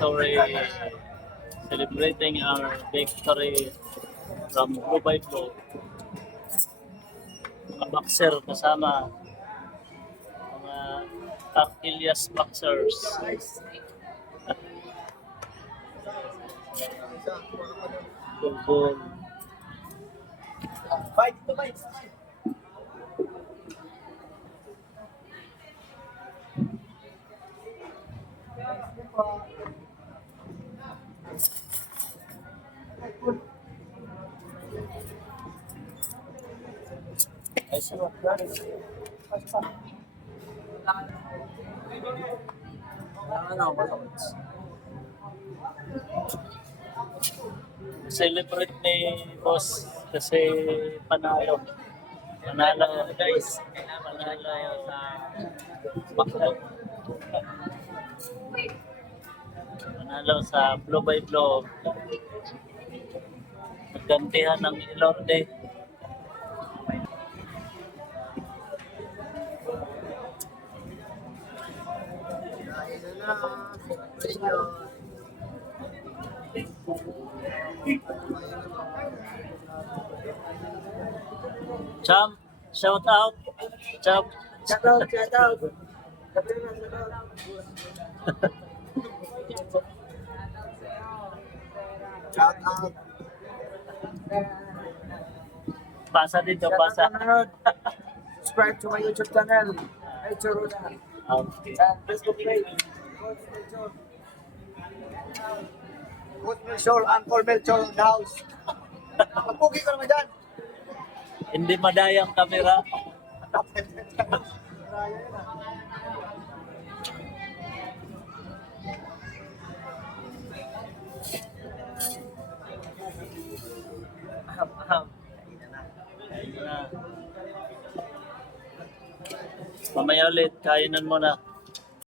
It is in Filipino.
victory, celebrating our victory from Blue by Blue. Mga boxer kasama, mga Tarquilias boxers. Bulbul. Fight to fight. Ay, sarap. Celebrate ni boss kasi panalo. Panalo guys. Panalo sa bakal. Panalo sa Blue by Blue. Naggantihan ng Ilorde. Champ, shout out. Champ. Shout out, shout out. Shout out. Pasa dito, pasa. Subscribe to my YouTube channel. Hey, Chorona. Okay. Facebook page. Coach Melchor, Uncle Melchor in the house. Magpugi ko naman dyan. Hindi madayang kamera. Mamaya ulit, kainan mo na.